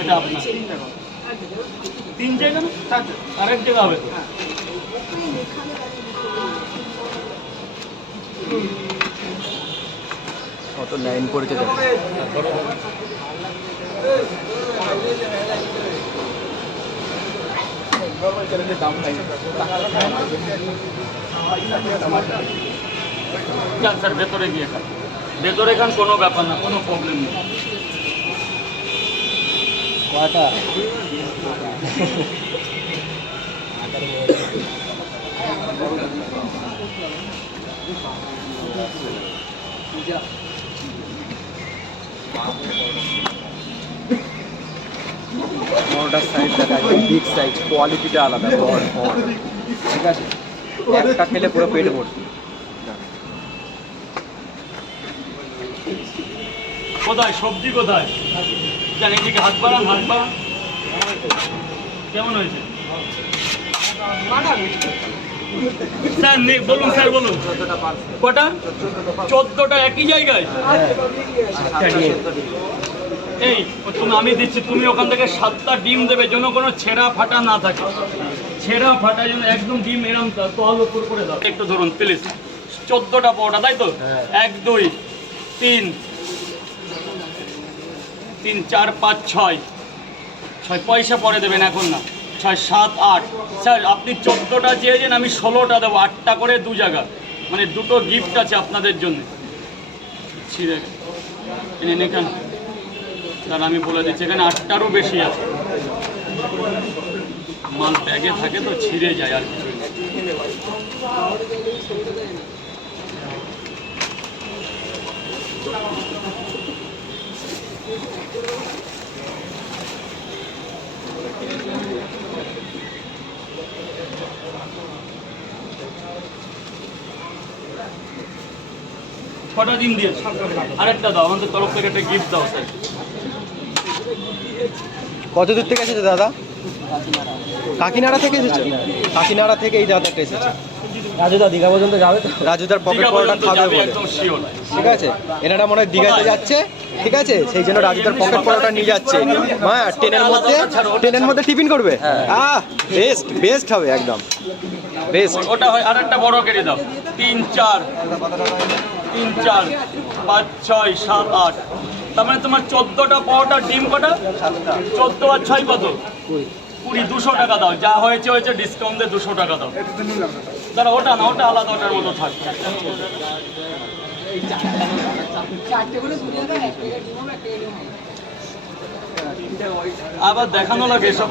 এটা আপনার 3 জায়গা না আরেক জায়গা হবে তো কত লাইন পড়েছে দেখো। যান স্যার ভেতরে গিয়ে খান ভেতরে খান কোনো ব্যাপার না কোনো প্রবলেম নেই কয়টা বড়টার সাইজ দেখা যায়, বিগ সাইজ, কোয়ালিটিটা আলাদা, বড় বড়, ঠিক আছে। একটা খেলে পুরো পেট ভর্তি। কোথায় সবজি কোথায় জান এদিকে হাত বাড়ান কেমন হয়েছে স্যার বলুন স্যার বলুন কটা 14টা একই জায়গায় এই আমি দিচ্ছি তুমি ওখান থেকে 7টা ডিম দেবে যেন কোনো ছেঁড়া ফাটা না থাকে ছেঁড়া ফাটা যেন একদম ডিম এরম তল উপর করে দাও একটু ধরুন প্লিজ 14টা পাওয়াটা তাই তো 1 2 3 3 4 5 6 পয়সা পরে দেবেন এখন না 6 7 8 স্যার আপনি 14টা চেয়েছেন আমি 16টা দেবো 8টা করে 2 জায়গা মানে দুটো গিফট আছে আপনাদের জন্য ছিঁড়ে এখান স্যার আমি বলে দিচ্ছি এখানে 8টারও বেশি আছে মাল ব্যাগে থাকে তো ছিঁড়ে যায় আর কিছু কটা দিন দিয়েছে আরেকটা দাও আমাদের তরফ থেকে একটা গিফট দাও স্যার কত দূর থেকে এসেছে দাদা? কাকিনাড়া থেকে এসেছে? কাকিনাড়া থেকে এই দাদাটা এসেছে। রাজুদা দীঘা পর্যন্ত যাবে তো? রাজুদার পকেট পরোটা খাবে বলে, ঠিক আছে। এনারা মনে হয় দীঘাতে যাচ্ছে, ঠিক আছে, সেই জন্য রাজুদার পকেট পরোটা নিয়ে যাচ্ছে। হ্যাঁ, ট্রেনের মধ্যে টিফিন করবে। বেস্ট বেস্ট হবে একদম বেস্ট। ওটা হয় আরেকটা বড় কেটে দাও 3 4 5 6 7 8 তার মানে তোমার 14টা পরোটা ডিম কটা 14 আর 6 কত 20 200 টাকা দাও যা হয়েছে ডিসকাউন্ট দিয়ে 200 টাকা দাও দাঁড়া ওটা না ওটা আলাদা ওটার মতো থাক আবার দেখানো লাগে সব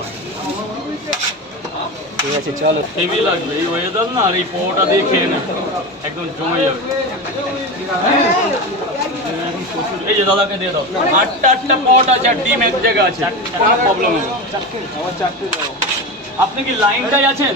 ঠিক আছে চলো। হেভি লাগবে এই ওয়েদার না আর এই পরোটা দিয়ে খেয়ে না একদম জমে যাবে এই যে দাদাকে দিয়ে দাও 8টা পরোটা আছে আর ডিম এক জায়গায় আছে কোনো প্রবলেম হবে আপনি কি লাইনটাই আছেন